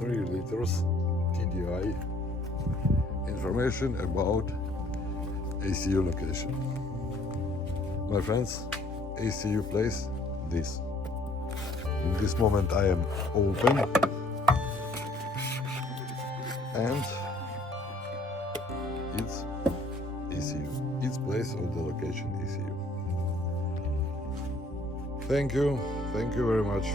3 liters TDI information about ECU location. My friends, ECU place this. In this moment I am open and it's ECU. It's place on the location ECU. Thank you very much.